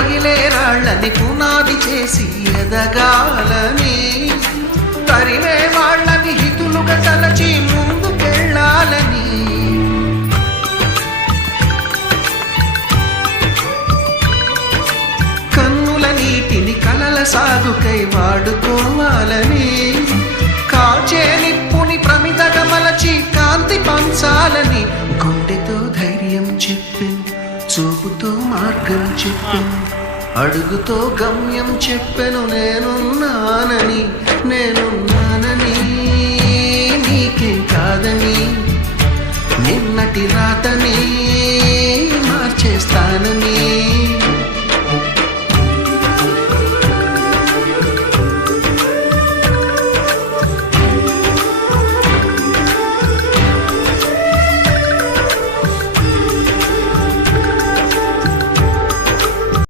పగిలే రాళ్ళని పునాది చేసి ఎదగాలని, తరిమే వాళ్ళని హితులుగా తలచి ముందుకెళ్ళాలని, కన్నుల నీటిని కలల సాగుకై వాడుకోవాలని, కాచే నిప్పుని ప్రమిదగా మలచి కాంతి పంచాలని, గుండెతో ధైర్యం చెప్పాను, చూపుతో మార్గం చెప్పాను, అడుగుతో గమ్యం చెప్పెను, నేనున్నానని నీకేం కాదని, నిన్నటి రాతని మార్చేస్తానని.